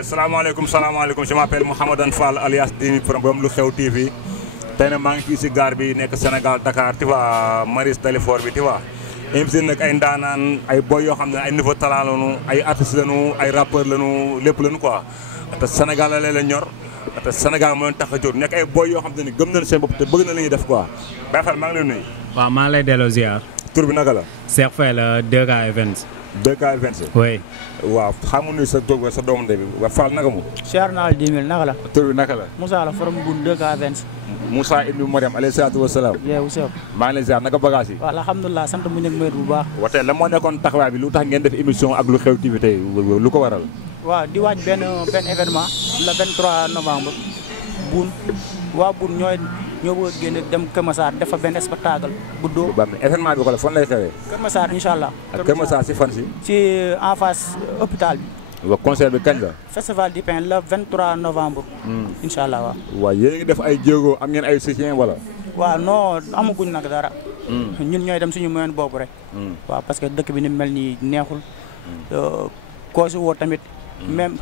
salaamaaleykum je m'appelle Mouhamadan Fall alias Dini from Lu Xew TV tey nag maa ngi fii si gare bi nekk Sénégal Dakar tu vois Maris Dalifort bi tu vois invité nag ay ndaanaan ay boy yoo xam ne ay niveau talent lañu ay artistes lañu ay rappeurs lañu lépp lañu quoi te Sénégal la leen ñor te Sénégal moo leen tax a jóg nekk ay boy yoo xam ne gëm nañu seen bopp te bëgg na la ñuy def quoi Baye Fall maa ngi lay nuyu. waaw maa ngi lay delloo ziar. tur bi naka la. Cheikh Faye la 2K Events. 2K Events. oui. waaw xamu nuyu sa doomu ndey bi waa Fall naka mu. Cheikh Naal 10 000 naka la. tur bi naka la. Moussa la from Boune 2K Events. Moussa ibnu Mariam alayhi salaatu wa salaam. What's up. maa ngi lay ziar naka bagage yi. waaw alhamdulilah sant mu nekk bu baax. waaw tey la moo nekkoon taxawaay bi lu tax ngeen def émission ak Lu Xew TV tey lu ko waral. waaw di waaj benn événement le 23 novembre Boune waa Boune ñoo bëgg a génne dem Kër Massar def fa benn spectacle bu dóor. événement bi xoolal fan lay xewee. Kër Massar incha allah. ak Kër Massar si fan si. ci en face hôpital bi. waaw concert bi kañ la. festival du pain le 23 novembre. incha allah waaw. waaw yéen a ngi def ay jéego am ngeen ay soutien wala. waaw non amaguñ nag dara. ñun ñooy dem suñu moyen boobu rek. waaw parce que dëkk bi ni mel nii neexul. koo si woo tamit. même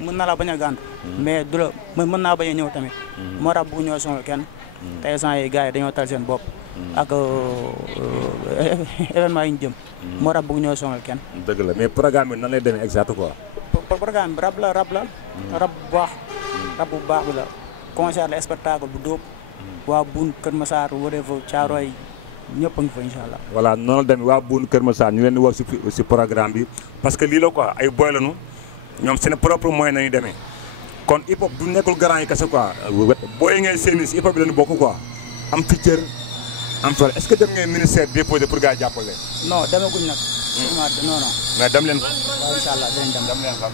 mën na la bañ a gàntu. mais du la mën naa bañ a ñëw tamit. moo tax bëgg ñoo sonal kenn. te instant yi gars yi dañoo tal seen bopp. ak événement yi ñu jëm. moo tax bëgg ñoo sonal kenn. dëgg la mais programme bi nan lay demee exact quoi. programme bi rab la. rab bu baax bi la. concert la spectacle bu dóob. waa Boune Kër Massar whatever Thiaroye ñëpp a ngi fa incha allah. voilà noonu la demee waa Boune Kër Massar ñu leen di wax si programme bi parce que lii la quoi ay boy lañu ñoom seen propre moyen nañu demee. kon hip hop du nekkul grand yi kese quoi boo yi ngay séeni si hip hop bi lañu bokk quoi am feature am tool est-ce que dem ngeen ministère déposé pour gars yi jàppale. non demaguñ nag. non. mais dem leen. waaw incha allah dinañ dem leen xam.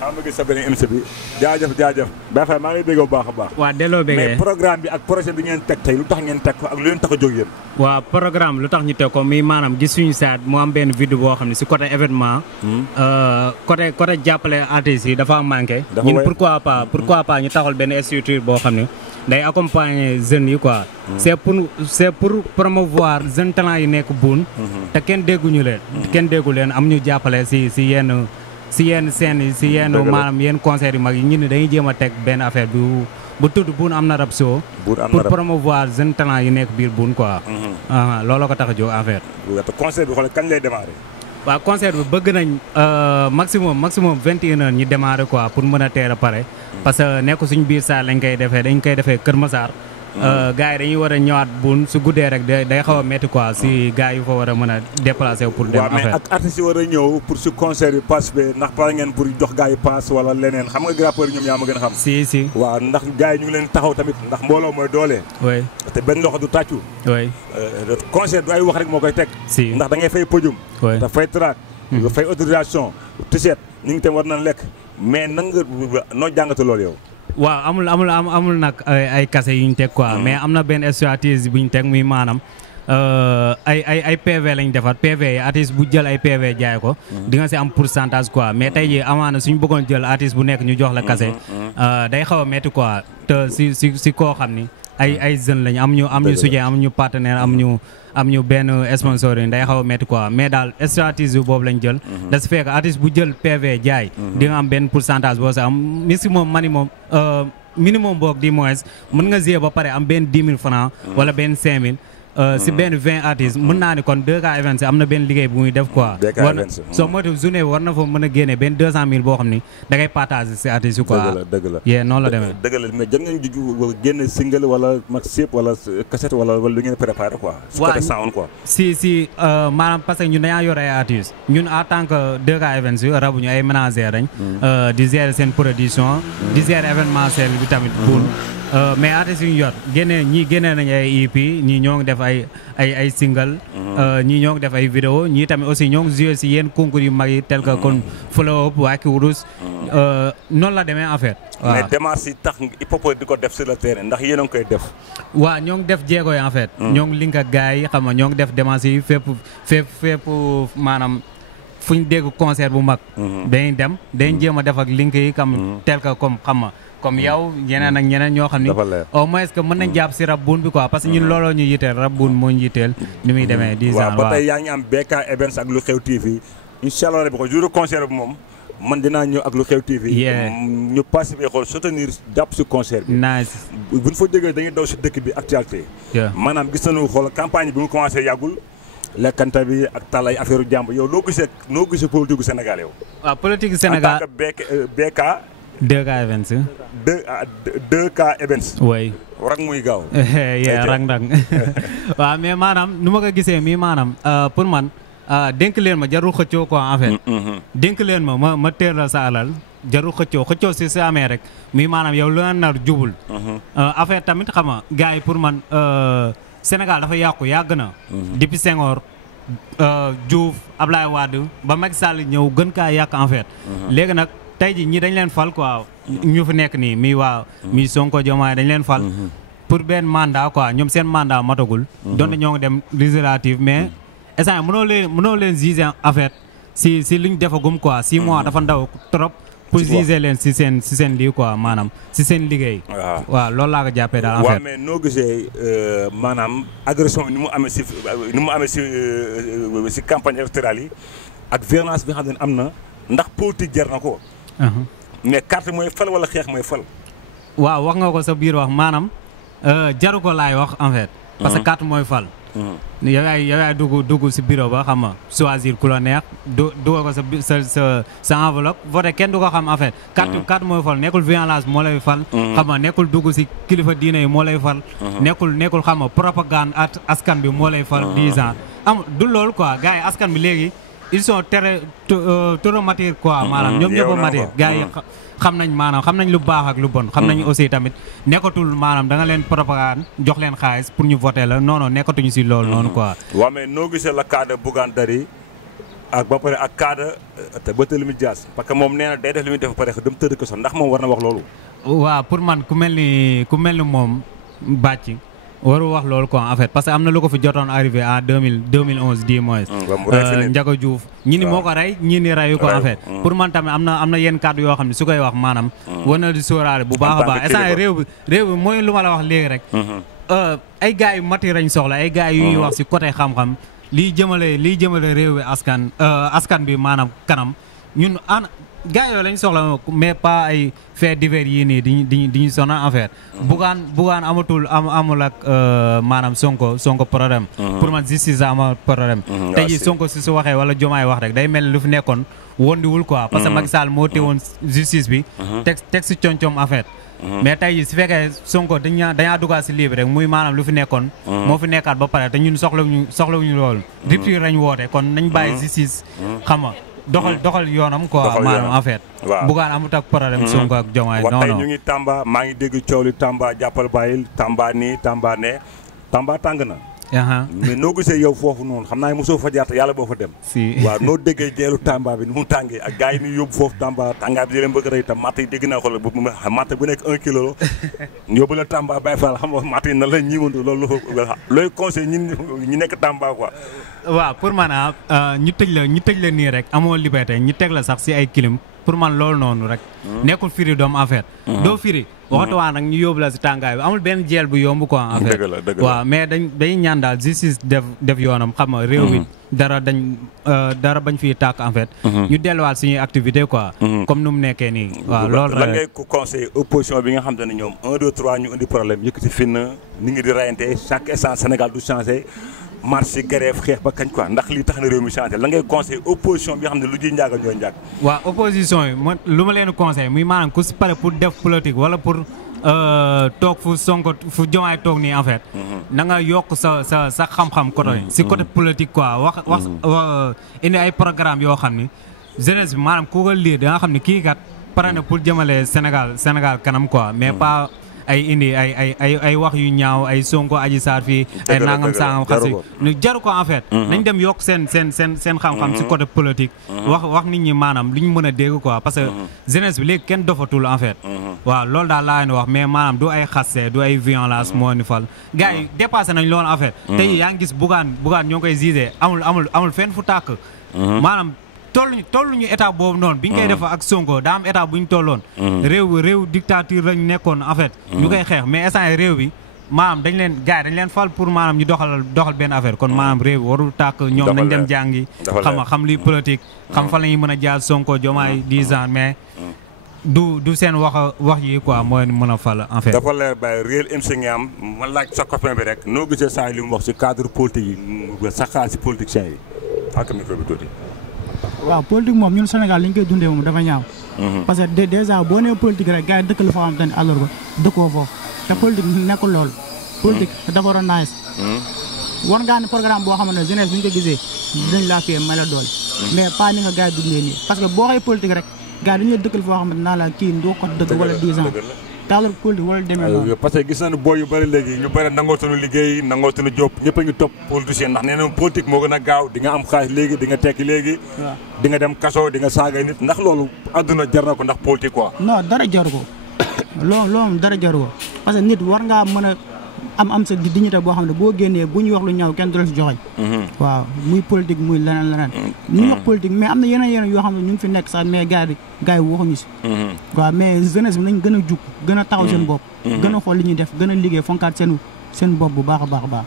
xam nga gis sa beneen émission bi jaajëf Baye Fall maa ngi lay dégg bu baax a baax. waaw delloo bëggee mais programme bi ak projet bi ngeen teg tey lu tax ngeen teg ko ak lu leen tax a jóg yéen. waaw programme lu tax ñu teg ko muy maanaam gis suñu saat mu am benn vidéo boo xam ne si côté événement. côté jàppale artistes yi dafa manqué. ñun pourquoi pas ñu taxal benn structure boo xam ne day accompagner jeunes yi quoi. c'est pour promouvoir jeunes talents yi nekk Boune. te kenn dégguñu leen. am ñu jàppale si yenn scènes yi si yenn maanaam yenn concert yu mag yi ñu ne dañuy jéem a teg benn affaire bu tudd Boune am na rap show pour promouvoir jeunes talents yi nekk biir Boune quoi. looloo ko tax a jóg en fait. concert bi xoolal kañ lay démarrer. waaw concert bi bëgg nañ maximum 21h ñu démarrer quoi pour mën a teel a pare. parce que nekk suñ biir saal dañ koy defee Kër Massar. gars yi dañuy war a ñëwaat Boune su guddee rek day xaw a métti quoi si gars yu fa war a mën a déplacer pour dem affaire. mais ak artistes yi war a ñëw pour si concert yi participer ndax pare ngeen pour jox gars yi pass wala leneen xam nga rappeurs yi ñoom yaa ma gën a xam. si. waaw ndax gars yi ñu ngi leen taxaw tamit ndax mbooloo mooy doole. oui te benn loxo du tàccu. oui concert du ay wax rek moo koy teg. si ndax da ngay fay podium. oui te fay track. nga fay autorisation. t-shirt ñu ngi tam war nañ lekk mais nan nga noo jàngate loolu yow. waaw amul nag ay kase yu ñu teg quoi mais am na benn stratégie bu ñu teg muy maanaam ay PV lañ defar PV yi artiste bu jël ay PV jaay ko di nga si am pourcentage quoi mais tey jii amaana suñu bëggoon jël artiste bu nekk ñu jox la kase day xaw a métti quoi te si koo xam ni ay jeunes lañ am ñu soutien am ñu partenaire am ñu benn sponsor yi day xaw a métti quoi mais daal stratégie boobu lañ jël da si fekk artiste bu jël PV jaay di nga am benn pourcentage boo sa am minimum boog di moins mën nga gérer ba pare am benn 10 000 francs wala benn 5 000 si benn 20 artistes mën naa ni kon 2K Events am na benn liggéey bu muy def quoi. soo moytu journée war na fa mën a génne benn 200 000 boo xam ni da ngay partager si artistes yi quoi. dëgg la yee noonu la demee. dëgg la mais jot ngeen génne single wala maxtape wala cassette wala lu ngeen préparé quoi. su côté sound quoi. si maanaam parce que ñun dañaa yor ay artistes ñun en tant que 2K Events yu rabuñu ay ménagères lañ. di gérer seen production. di gérer événementiel bi tamit Boune. mais artistes yu ñu yor ñii génnee nañu ay EP ñii ñoo ngi def ay single. ñii ñoo ngi def ay vidéo ñii tamit aussi ñoo ngi joué si yenn concours yu mag yi tel que kon Flow Up Waaki Wurus noonu la demee en fait. waaw mais démarche yi tax hip hop di ko def sur le terrain ndax yéen a ngi koy def. waaw ñoo ngi def jéego yi en fait. ñoo ngi link ak gars yi xam nga ñoo ngi def démarche yi fépp maanaam fu ñu dégg concert bu mag. dañuy dem dañuy jéem a def ak link yi comme tel que comme xam nga. comme yow ñeneen ak ñeneen ñoo xam ni au moins que mën nañ jàpp si rap Boune bi quoi parce que ñun looloo ñu yitteel rap Boune moo ñu yitteel ni muy demee 10 ans waaw ba tey yaa ngi am BK Events ak Lu Xew TV incha allah rabi ko jour concert bi moom man dinaa ñëw ak lu xew TV. ñu participer xool soutenir jàpp si concert bi. nice. buñ fa jógee dañuy daw si dëkk bi actualité. maanaam gis nañu xool campagne bi mu commencé yàggul. lekkante bi ak talay affaire jàmb yow noo gisee politique gu Sénégal yow. waaw politique Sénégal en tant que BK. 2K Events. 2K Events. oui. rang muy gaaw. rang. waaw mais maanaam nu ma ko gisee mii maanaam pour man dénk leen ma jarul xëccoo quoi en fait. dénk leen ma teel sa alal jarul xëccoo si amee rek mii maanaam yow lu nar jubul. affaire tamit xam nga gars yi pour man Sénégal dafa yàgg na. depuis Senghor Diouf Ablaye Wade ba Macky Sall ñëw gën kaa yàq en fait. léegi nag tey ji ñi dañ leen fal quoi ñu fi nekk nii mi Sonko Diomaye dañ leen fal pour benn mandat quoi ñoom seen mandat matagul donte ñoo ngi dem législative mais instant mënoo leen juger en fait si li ñu defagum quoi 6 mois dafa ndaw trop pour juger leen si seen lii quoi maanaam si seen liggéey. waaw loolu laa ko jàppee daal en fait. waaw mais noo gisee maanaam agression bi ni mu amee si campagne électorale yi ak violence bi nga xam ne am na ndax politique jar na ko. mais carte mooy fal wala xeex mooy fal. waaw wax nga ko sa biir wax maanaam jaru ko laay wax en fait. parce que carte mooy fal. yow yaay dugg si bureau ba xam nga choisir ku la neex dugal ko sa enveloppe voté kenn du ko xam en fait. carte mooy fal nekkul violence moo lay fal. xam nga nekkul dugg si kilifa diine yi moo lay fal. nekkul xam nga propagande askan bi moo lay fal. 10 ans du loolu quoi gars yi askan bi léegi. ils sont trop matière quoi maanaam ñoom ñëpp a matière gars yi xam nañ lu baax ak lu bon xam nañ aussi tamit nekkatul maanaam da nga leen propagande jox leen xaalis pour ñu voter la non nekkatuñu si loolu noonu quoi. waaw mais noo gisee la cas de Bougane Dary ak ba pare ak cas de Barthélémy Dias parce que moom nee na day def li muy def ba pare dem tëdd ko sax ndax moom war na wax loolu. waaw pour man ku mel ni moom bàcc. waru wax loolu quoi en fait parce que am na lu ko fi jotoon arrivé en 2011 10 mois. Ndiaga Diouf ñi ni moo ko rey ñi ni reyu ko en fait. pour man tamit am na yenn kàddu yoo xam ne su koy wax maanaam. war na di sóoraale bu baax a baax instant réew bi mooy lu ma la wax léegi rek. ay gars yu mati rañ soxla ay gars yu ñuy wax si côté xam-xam liy jëmale réew bi askan bi maanaam kanam ñun gars yooyu lañ soxla mais pas ay faits divers yii nii di ñu sonal en fait. Bougane amul ak maanaam Sonko problème. pour man justice amul problème. tey jii Sonko su waxee wala Diomaye wax rek day mel ni lu fi nekkoon wondiwul quoi. parce que Macky Sall moo teewoon justice bi. teg si coom en fait. mais tey jii su fekkee Sonko dañaa dugal si livre rek muy maanaam lu fi nekkoon. moo fi nekkaat ba pare te ñun soxlawuñu loolu. rupture lañ woote kon nañ bàyyi justice xam nga. doxal yoonam quoi maanaam en fait. waaw Bougane amut ak problème Sonko ak Diomaye non tey ñu ngi Tamba maa ngi dégg coow li Tamba jàppal bàyyil Tamba nii Tamba ne Tamba tàng na. mais noo gisee yow foofu noonu xam naa ne mosoo fa jaar te yàlla boo fa dem. waaw noo déggee jeelu Tamba bi ni mu tàngee ak gars yi ni yóbbu foofu Tamba tàngaay bi di leen bëgg a rey tam matt yi dégg naa xool matt bu nekk 1 kilo la yóbbu la Tamba Baye Fall xam nga matt yi na la ñiiwantu loolu looy conseil ñi nekk Tamba quoi. waaw pour man ñu tëj la nii rek amoo liberté ñu teg la sax si ay kilim pour man loolu noonu rek. nekkul firi doom en fait. doo firi. waxatuwaan nag ñu yóbbu la si tàngaay bi amul benn jeel bu yomb quoi en fait. dëgg la waaw mais dañuy ñaan daal justice def yoonam xam nga réew mi dara bañ fiy tàkk en fait. ñu delluwaat suñuy activité quoi. comme nu mu nekkee nii. waaw loolu la ngay ko conseil opposition bi nga xam te ne ñoom 1 2 3 ñu indi problème yëkkati fin ni ngi di rayante chaque instant Sénégal du changé. marche grève xeex ba kañ quoi ndax lii tax na réew mi changé la ngay conseil opposition bi nga xam ne lu ji njaaga ñooy njaag. waaw opposition yi man lu ma leen conseil muy maanaam ku si pare pour def politique wala pour toog fu Diomaye toog nii en fait. na nga yokk sa xam-xam côté si côté politique quoi wax indi ay programme yoo xam ni jeunesse bi maanaam ku ko lire da nga xam ne kii kat pare na pour jëmale Sénégal kanam quoi mais pas. ay indi ay wax yu ñaaw ay Sonko Adji Sarr fii ay nangam sangam xasi ñu jaru ko en fait nañ dem yokk seen xam-xam si côté politique wax nit ñi maanaam lu ñu mën a dégg quoi parce que jeunesse bi léegi kenn dofatul en fait waaw loolu daal laa leen wax mais maanaam du ay xaste du ay violence moo ni fal gars yi dépassé nañ loolu en fait tey yaa ngi gis Bougane ñoo ngi koy gisé amul fenn fu tàkk maanaam tollu ñu état boobu noonu bi ñu koy def ak Sonko daa am état bu ñu tolloon réew dictature lañ nekkoon en fait ñu koy xeex mais instant réew bi maanaam dañ leen gars dañ leen fal pour maanaam ñu doxal benn affaire kon maanaam réew warul tàkk ñoom nañ dem jàngi xam luy politique xam fa la ñuy mën a jaar Sonko Diomaye 10 ans mais du seen wax yi quoi mooy mën a fal en fait. dafa leer bàyyi réel MC nga am ma laaj sa copain bi rek noo gisee saa li mu wax si cadre politique yi sa xaar si politiciens yi ak micro bi tuuti. waaw politique moom ñun Sénégal li ñu koy dundee moom dafa ñaaw. parce que déjà boo nee politique rek gars yi dëkk la foo xamante ne alors que dëkkoo foofu te politique nekkul loolu. politique dafa war a nice. war ngaa ne programme boo xamante ne jeunesse bu ñu ko gisee dinañ laa fee may la doole. mais pas ni nga gars yi dundee nii parce que boo xëy politique rek gars yi dañu la dëkkal foo xamante ne naa la kii ndoo ko dëgg wala 10 ans. cadre politique wala demee noonu. parce que gis nañu booy yu bëri léegi ñu bëri nangootuñu liggéey nangootuñu job ñëpp a ngi topp politicien ndax nee na politique moo gën a gaaw di nga am xaalis léegi di nga tekki léegi. di nga dem kaso di nga saaga nit ndax loolu àdduna jar na ko ndax politique quoi. non dara jaru ko loolu dara jaru ko parce que nit war ngaa mën a am sa dignité boo xam ne boo génnee bu ñuy wax lu ñaaw kenn du la si joxoñ. waaw muy politique muy leneen. ñu ngi wax politique mais am na yeneen yoo xam ne ñu ngi fi nekk sax mais gars yi waxuñu si. waaw mais jeunesse bi nañ gën a jug gën a taxaw seen bopp. gën a xool li ñuy def gën a liggéey fonkaat seen bopp bu baax a baax a baax.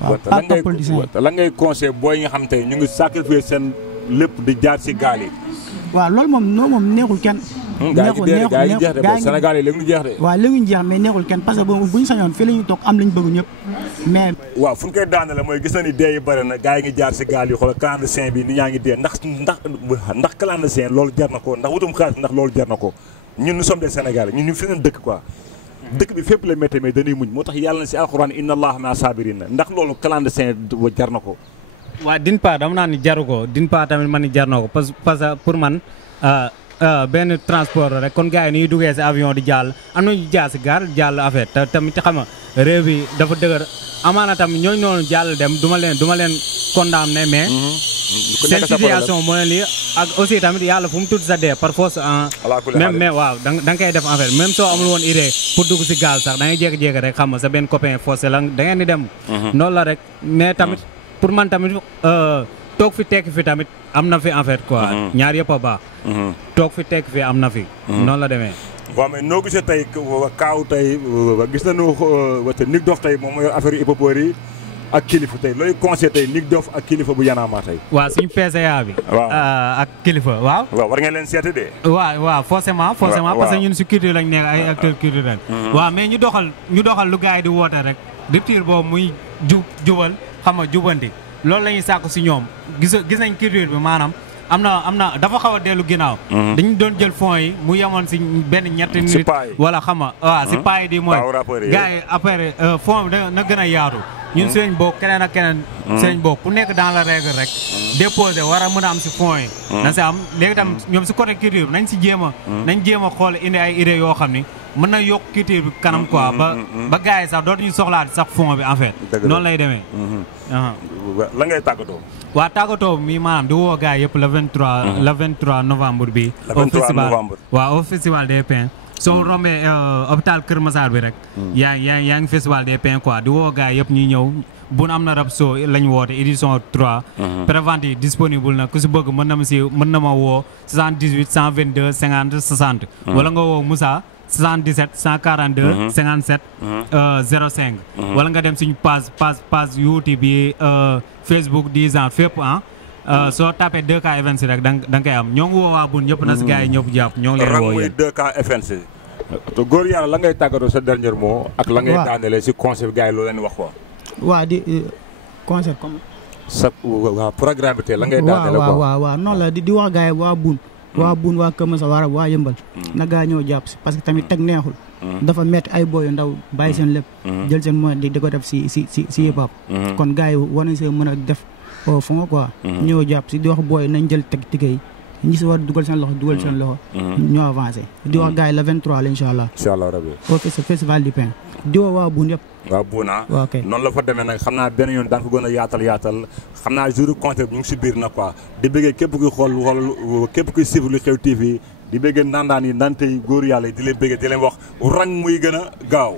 waaw pas politicien yi. lan ngay conseil booy nga xam tey ñu ngi sacrifier seen lépp di jaar si gaal yi. waaw loolu moom neexul kenn. neexul Sénégal yi léegi ñu jeex de. waaw léegi ñu jeex mais neexul kenn parce que bu ñu sañoon fii la ñuy toog am li ñu bëgg ñëpp mais. waaw fu ñu koy daanale mooy gis na ni dee yi bëri na gars yi ngi jaar si gaal yi xoolal clandestin bi nit ñaa ngi dee ndax clandestin loolu jar na ko ndax wutum xaalis ndax loolu jar na ko ñun nous sommes des Sénégalais ñun ñu fi leen dëkk quoi dëkk bi fépp la métti mais dañuy muñ moo tax yàlla na si alxuraan inna allaha maa saabiriin ndax loolu clandestin jar na ko. waaw d'une part dama naa ni jaru ko d'une part tamit man ni jar na ko parce que pour man benn transport rek kon gars yi ni ñuy duggee si avion di jàll am na ñu jaar si gaal jàll affaire te tamit xam nga réew bi dafa dëgër amaana tamit ñooñu noonu jàll dem du ma leen condamné mais seen situation moo leen lii ak aussi tamit yàlla fu mu tudd sa dee par force même mais waaw da nga koy def en fait même soo amul woon idée pour dugg si gaal sax da ngay jékki-jékki rek xam nga sa benn copain forcé la da ngeen di dem noonu la rek mais tamit pour man tamit toog fi tekki fi tamit am na fi en fait quoi ñaar yëpp a baax toog fi tekki fi am na fi noonu la demee waaw mais noo gisee tey kaaw tey gis nañu Nick Doff tey moom mooy affaire hip-hop yi ak kilifa tey looy conseil tey Nick Doff ak kilifa bu yanaama tey waaw suñu PCA bi ak kilifa waaw war ngeen leen seeti de waaw forcément parce que ñun si culture lañ nekk ay acteurs culturels waaw mais ñu doxal lu gars yi di woote rek rupture boobu muy jubal xam nga jubanti loolu la ñuy sàkku si ñoom gis nañ culture bi maanaam am na dafa xaw a dellu ginnaaw dañu doon jël fonds yi mu yemoon si benn ñetti nit wala xam nga waaw si paa yi di mooy gars yi après fonds bi na gën a yaatu ñun si lañ bokk keneen ak keneen si lañ bokk ku nekk dans la règle rek déposé war a mën a am si fonds yi na si am léegi tam ñoom si côté culture bi nañ jéem a xool indi ay idées yoo xam ni mën na yokk culture bi kanam quoi ba gars yi sax dootuñu soxlaat sax fond bi en fait noonu lay demee la ngay tàggatoo waaw tàggatoo mi maanaam di woo gars yëpp le 23 novembre bi au festival des Pins soo rombee hôpital Kër Massar bi rek yaa ngi festival des Pins quoi di woo gars yëpp ñuy ñëw bun am na rap show lañ woote édition 3 prévente yi disponible na ku si bëgg mën na ma woo 78 122 50 60 wala nga woo Moussa 77 142 57 05 wala nga dem suñu page YouTube bi Facebook 10 ans fépp soo tapé 2K events rek da nga koy am ñoo ngi woo waa bun ñëpp na si gars yi ñëpp jàpp ñoo ngi leen woo muy 2K events te góor yàlla la ngay tàggatoo sa dernier mot ak la ngay daanele si conseil gars yi loo leen wax quoi waa di conseil comme sa waa programme bi tey la ngay daanele quoi waaw noonu la di wax gars yi waa bun waa Kër Moussa waa Yëmbal na gaa ñëw jàpp si parce que tamit teg neexul dafa metti ay boy yu ndaw bàyyi seen lépp jël seen moyen di ko def si hip hop kon gars yi war nañ see mën a def fu nga quoi ñëw jàpp si di wax booy nañ jël teg tigé yi ñi si war dugal seen loxo ñoo avancé di wax gars yi le 23 la incha allah rabbi au festival du pain di wax waa Boune yëpp waaw Boune noonu la fa demee nag xam naa benn yoon daan ko gën a yaatal xam naa jour concert ñu ngi si biir nag quoi di bëggee képp kuy xool képp kuy suivre lu xew TV di bëggee nandaan yi nante yi góor yàlla yi di leen bëggee di leen wax rang muy gën a gaaw